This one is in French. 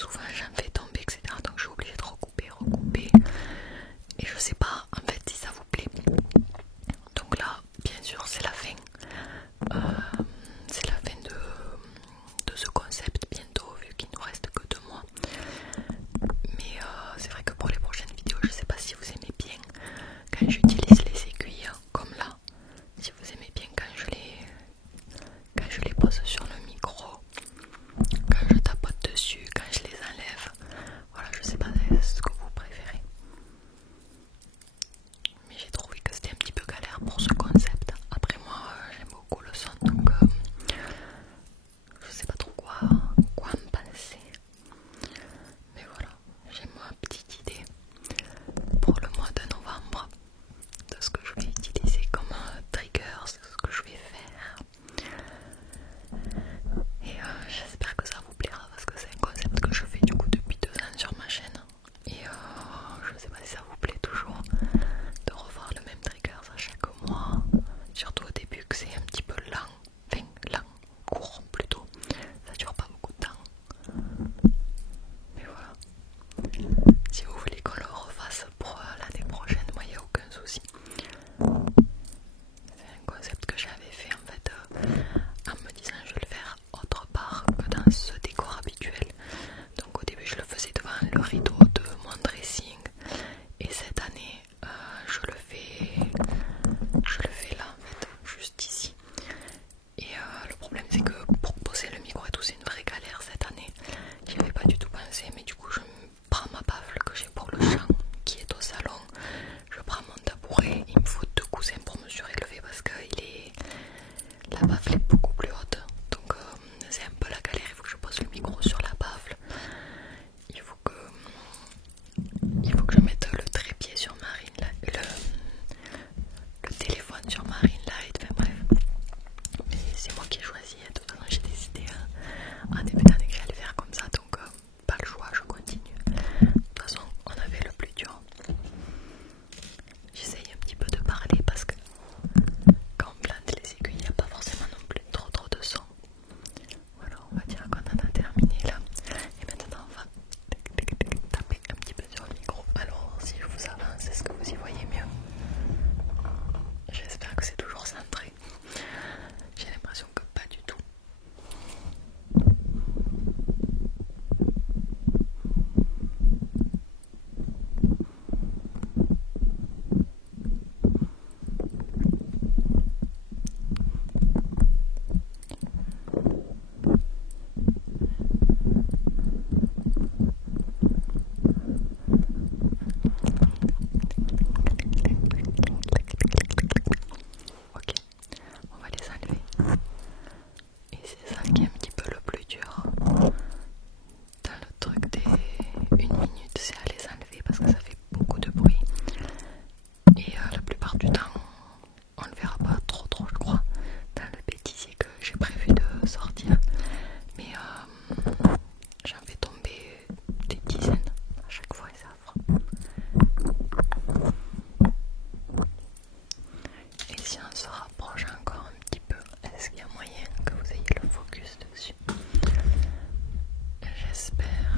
souvent j'en fais tomber, etc. Donc je suis obligée de recouper. Et je sais pas en fait si ça vous plaît. Donc là, bien sûr, c'est la fin. C'est la fin de ce concept bientôt, vu qu'il nous reste que 2 mois. Mais c'est vrai que pour les prochaines vidéos, je sais pas si vous aimez bien quand j'utilise les aiguilles comme là. Si vous aimez bien quand je les pose sur le micro, quand je tapote dessus, quand je les enlève. Voilà, je sais pas ce que vous préférez. Mais j'ai trouvé que c'était un petit peu galère pour ce concept. Après moi, j'aime beaucoup le son, donc je sais pas trop quoi me passer. Mais voilà, j'ai ma petite idée pour le mois de novembre de ce que je vais utiliser comme triggers, ce que je vais faire. Et j'espère que ça vous plaira parce que c'est un concept que je fais du coup depuis 2 ans sur ma chaîne. Et je sais pas si ça vous plaît toujours de revoir le même triggers à chaque mois. Surtout au début que c'est un petit peu lent. Enfin lent, court plutôt. Ça dure pas beaucoup de temps. Mais voilà. Si vous voulez qu'on le refasse pour l'année prochaine, moi il n'y a aucun souci. C'est un concept que j'avais fait en fait en me disant je vais le faire autre part que dans ce décor habituel. Donc au début je le faisais devant le rideau de mon dressing et cette année je le fais là en fait, juste ici. Et le problème c'est que pour poser le micro et tout c'est une vraie galère cette année. J'y avais pas du tout pensé, mais du coup je prends ma baffle que j'ai pour le chant qui est au salon. Je prends mon tabouret, il me faut 2 coussins pour me surélever parce que la baffle est beaucoup plus haute. Donc c'est un peu la galère, il faut que je pose le micro sur la baffle. Il faut que je mette le trépied sur Marine, le téléphone sur Marine Light, enfin bref. Mais c'est moi qui ai choisi, de toute façon j'ai décidé en début d'année que j'allais faire comme ça, donc pas le choix, je continue. De toute façon on avait le plus dur. J'essaye un petit peu de parler parce que quand on plante les aiguilles, il n'y a pas forcément non plus trop de son. Voilà, on va dire qu'on en a terminé là. Et maintenant on va taper un petit peu sur le micro. Alors si je vous avance, est-ce que vous y voyez mieux? J'espère que c'est toujours centré. J'ai l'impression que pas du tout. Ok, on va les enlever. Et c'est ça qui est un petit peu le plus dur dans le truc des 1 minute, c'est à les enlever parce que ça fait beaucoup de bruit. Et la plupart du temps, on ne le verra pas trop je crois dans le bêtisier que j'ai prévu de sortir. Mais j'en fais tomber des dizaines à chaque fois et c'est affreux. Et si on se rapproche encore un petit peu, est-ce qu'il y a moyen que vous ayez le focus dessus? J'espère.